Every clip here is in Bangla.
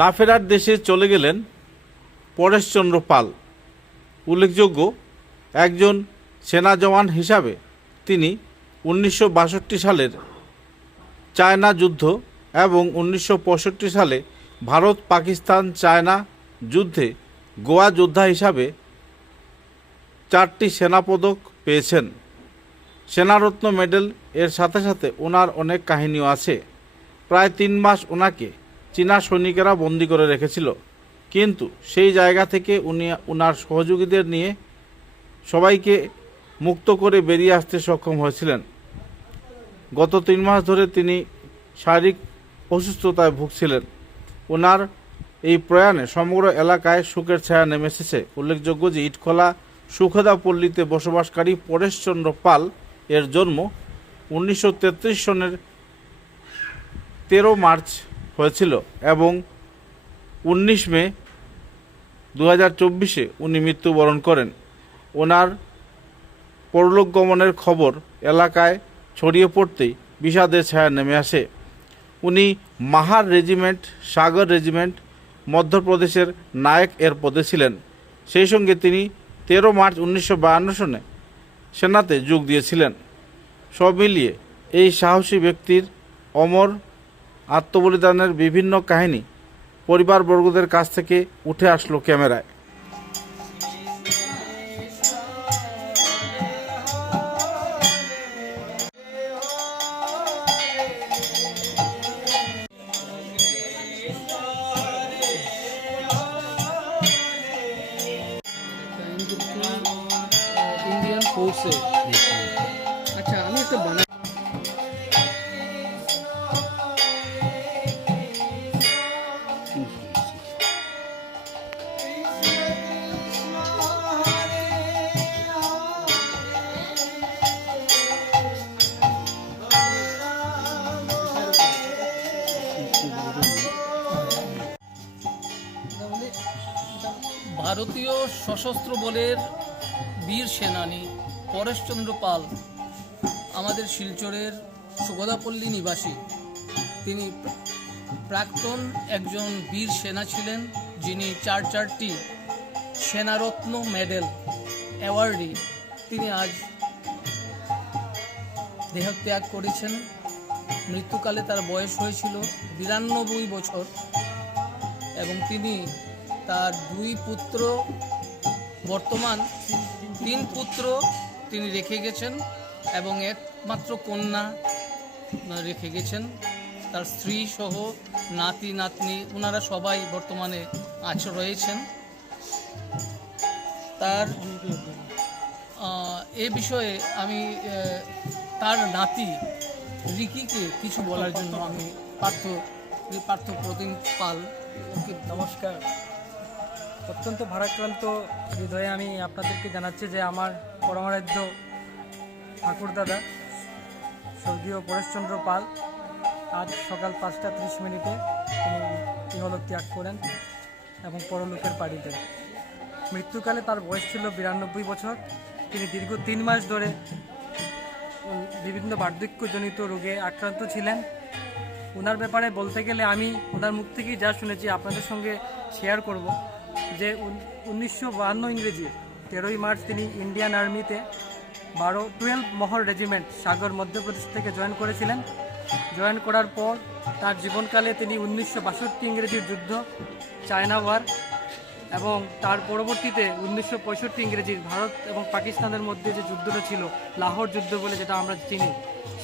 না ফেরার দেশে চলে গেলেন পরেশচন্দ্র পাল। উল্লেখযোগ্য, একজন সেনা জওয়ান হিসাবে তিনি 1962 সালের চায়না যুদ্ধ এবং 1965 সালে ভারত পাকিস্তান চায়না যুদ্ধে গোয়া যোদ্ধা হিসাবে 4টি সেনা পদক পেয়েছেন। সেনারত্ন মেডেল এর সাথে সাথে ওনার অনেক কাহিনীও আছে। প্রায় 3 মাস ওনাকে চীনা সৈনিকেরা বন্দি করে রেখেছিল, কিন্তু সেই জায়গা থেকে উনি ওনার সহযোগীদের নিয়ে সবাইকে মুক্ত করে বেরিয়ে আসতে সক্ষম হয়েছিলেন। গত 3 মাস ধরে তিনি শারীরিক অসুস্থতায় ভুগছিলেন। ওনার এই প্রয়াণে সমগ্র এলাকায় শোকের ছায়া নেমে এসেছে। উল্লেখযোগ্য যে ইটখোলা সুখদা পল্লীতে বসবাসকারী পরেশচন্দ্র পাল এর জন্ম 1933 সনের 13 মার্চ হয়েছিল এবং 19 মে 2024 উনি মৃত্যুবরণ করেন। ওনার পরলোক গমনের খবর এলাকায় ছড়িয়ে পড়তেই বিষাদের ছায়া নেমে আসে। উনি মাহার রেজিমেন্ট, সাগর রেজিমেন্ট, মধ্যপ্রদেশের নায়ক এর পদে ছিলেন। সেই সঙ্গে তিনি 13 মার্চ 1952 সনে সেনাতে যোগ দিয়েছিলেন। সব মিলিয়ে এই সাহসী ব্যক্তির অমর আত্মবলিদানের বিভিন্ন কাহিনী পরিবারবর্গদের কাছ থেকে উঠে আসলো ক্যামেরায়। इंडियन फोर्स है। अच्छा, আমি একটা বানাই। ভারতীয় সশস্ত্র বলের বীর সেনানী পরেশচন্দ্র পাল আমাদের শিলচরের সুগদাপল্লী নিবাসী। তিনি প্রাক্তন একজন বীর সেনা ছিলেন, যিনি 4টি সেনারত্ন মেডেল অ্যাওয়ার্ডি। তিনি আজ দেহত্যাগ করেছেন। মৃত্যুকালে তার বয়স হয়েছিল 92 বছর এবং তিনি তার 2 পুত্র, বর্তমান 3 পুত্র তিনি রেখে গেছেন এবং একমাত্র কন্যা রেখে গেছেন। তার স্ত্রী সহ নাতি নাতনি ওনারা সবাই বর্তমানে রয়েছেন। তার এ বিষয়ে আমি তার নাতি রিকিকে কিছু বলার জন্য আমি পার্থ প্রতিম পাল। নমস্কার। অত্যন্ত ভারাক্রান্ত হৃদয়ে আমি আপনাদেরকে জানাচ্ছি যে আমার পরমারাধ্য ঠাকুরদাদা স্বর্গীয় পরেশচন্দ্র পাল আজ সকাল 5টা 30 তিনি ইহলোক ত্যাগ করেন এবং পরলোকের পাড়ি দেন। মৃত্যুকালে তার বয়স ছিল 92 বছর। তিনি দীর্ঘ 3 মাস ধরে বিভিন্ন বার্ধক্যজনিত রোগে আক্রান্ত ছিলেন। ওনার ব্যাপারে বলতে গেলে আমি ওনার মুখ থেকেই যা শুনেছি আপনাদের সঙ্গে শেয়ার করব যে 1952 ইংরেজি 13ই মার্চ তিনি ইন্ডিয়ান আর্মিতে 12 মহল রেজিমেন্ট সাগর মধ্যপ্রদেশ থেকে জয়েন করেছিলেন। জয়েন করার পর তার জীবনকালে তিনি 1962 ইংরেজির যুদ্ধ, চায়না ওয়ার এবং তার পরবর্তীতে 1965 ইংরেজির ভারত এবং পাকিস্তানের মধ্যে যে যুদ্ধটা ছিল, লাহোর যুদ্ধ বলে যেটা আমরা চিনি,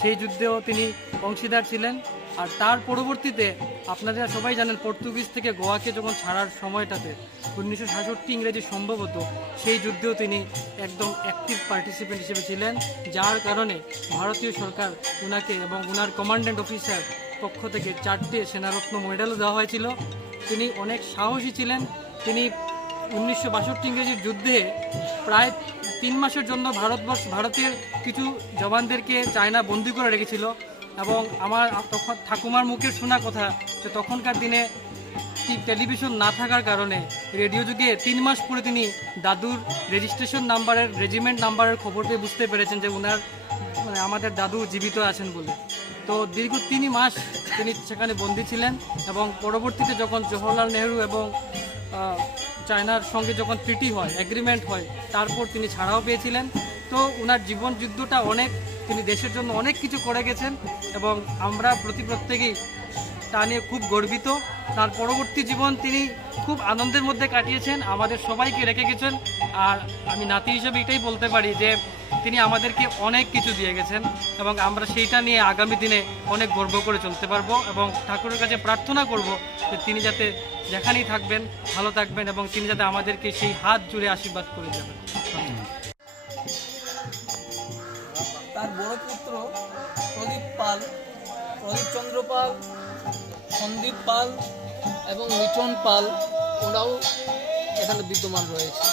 সেই যুদ্ধেও তিনি অংশীদার ছিলেন। আর তার পরবর্তীতে আপনারা সবাই জানেন পর্তুগিজ থেকে গোয়াকে যখন ছাড়ার সময়টাতে 1966 ইংরেজি সম্ভবত, সেই যুদ্ধেও তিনি একদম অ্যাক্টিভ পার্টিসিপেন্ট হিসেবে ছিলেন, যার কারণে ভারতীয় সরকার ওনাকে এবং ওনার কমান্ড্যান্ট অফিসার পক্ষ থেকে 4টে সেনারত্ন মেডেলও দেওয়া হয়েছিল। তিনি অনেক সাহসী ছিলেন। তিনি 1962 ইংরেজির যুদ্ধে প্রায় 3 মাসের জন্য ভারতের কিছু জওয়ানদেরকে চায়না বন্দি করে রেখেছিল এবং আমার তখন ঠাকুমার মুখের শোনা কথা যে তখনকার দিনে টেলিভিশন না থাকার কারণে রেডিও যুগে 3 মাস পরে তিনি দাদুর রেজিস্ট্রেশন নাম্বারের, রেজিমেন্ট নাম্বারের খবর পেয়ে বুঝতে পেরেছেন যে ওনার আমাদের দাদু জীবিত আছেন বলে। তো দীর্ঘ 3 মাস তিনি সেখানে বন্দী ছিলেন এবং পরবর্তীতে যখন জওহরলাল নেহরু এবং চায়নার সঙ্গে যখন ট্রিটি হয়, এগ্রিমেন্ট হয়, তারপর তিনি ছাড়াও পেয়েছিলেন। তো ওনার জীবন যুদ্ধটা অনেক, তিনি দেশের জন্য অনেক কিছু করে গেছেন এবং আমরা প্রত্যেকেই তা নিয়ে খুব গর্বিত। তার পরবর্তী জীবন তিনি খুব আনন্দের মধ্যে কাটিয়েছেন, আমাদের সবাইকে রেখে গেছেন। আর আমি নাতি হিসেবে এটাই বলতে পারি যে তিনি আমাদেরকে অনেক কিছু দিয়ে গেছেন এবং আমরা সেইটা নিয়ে আগামী দিনে অনেক গর্ব করে চলতে পারবো এবং ঠাকুরের কাছে প্রার্থনা করব যে তিনি যাতে যেখানেই থাকবেন ভালো থাকবেন এবং তিনি যাতে আমাদেরকে সেই হাত জুড়ে আশীর্বাদ করে যাবেন। তার বড় পুত্র প্রদীপ পাল, প্রদীপ চন্দ্র পাল, সন্দীপ পাল এবং মিঠন পাল, ওরাও এখানে বিদ্যমান রয়েছে।